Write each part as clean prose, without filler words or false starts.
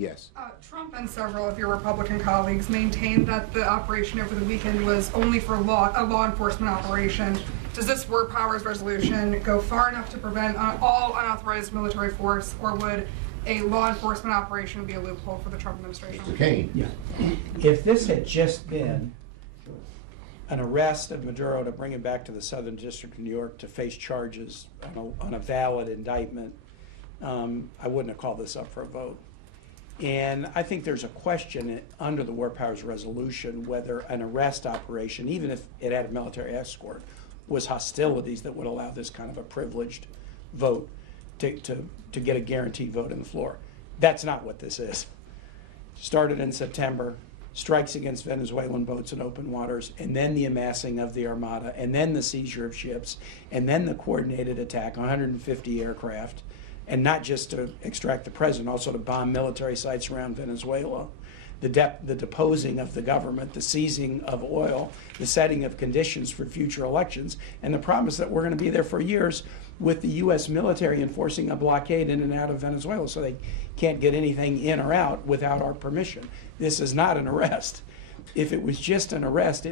Yes. Trump and several of your Republican colleagues maintained that the operation over the weekend was only for a law enforcement operation. Does this war powers resolution go far enough to prevent all unauthorized military force, or would a law enforcement operation be a loophole for the Trump administration? Mr. Kaine. Yeah. If this had just been an arrest of Maduro to bring him back to the Southern District of New York to face charges on a valid indictment, I wouldn't have called this up for a vote. And I think there's a question under the War Powers Resolution whether an arrest operation, even if it had a military escort, was hostilities that would allow this kind of a privileged vote to get a guaranteed vote on the floor. That's not what this is. Started in September, strikes against Venezuelan boats in open waters, and then the amassing of the Armada, and then the seizure of ships, and then the coordinated attack, 150 aircraft, and not just to extract the president, also to bomb military sites around Venezuela, the deposing of the government, the seizing of oil, the setting of conditions for future elections, and the promise that we're going to be there for years with the U.S. military enforcing a blockade in and out of Venezuela so they can't get anything in or out without our permission. This is not an arrest. If it was just an arrest,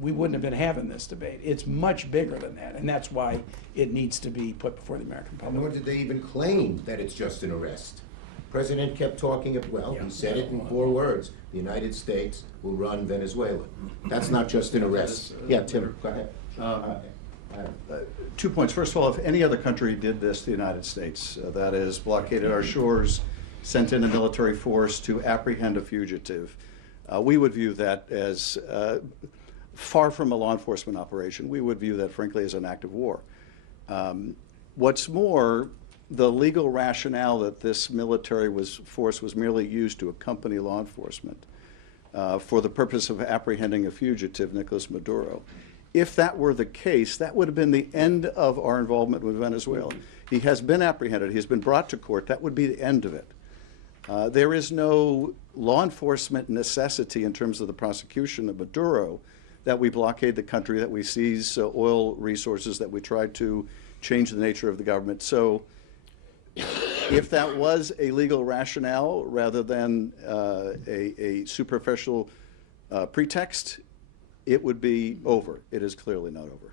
we wouldn't have been having this debate. It's much bigger than that, and that's why it needs to be put before the American public. Nor did they even claim that it's just an arrest. The president kept talking, he said it in 4 words: the United States will run Venezuela. That's not just an arrest. Yeah, Tim, go ahead. 2 points. First of all, if any other country did this, the United States, that is, blockaded our shores, sent in a military force to apprehend a fugitive, we would view that as far from a law enforcement operation. We would view that, frankly, as an act of war. What's more, the legal rationale that this military force was merely used to accompany law enforcement for the purpose of apprehending a fugitive, Nicolas Maduro. If that were the case, that would have been the end of our involvement with Venezuela. He has been apprehended. He has been brought to court. That would be the end of it. There is no law enforcement necessity in terms of the prosecution of Maduro that we blockade the country, that we seize oil resources, that we try to change the nature of the government. So if that was a legal rationale rather than a superficial pretext, it would be over. It is clearly not over.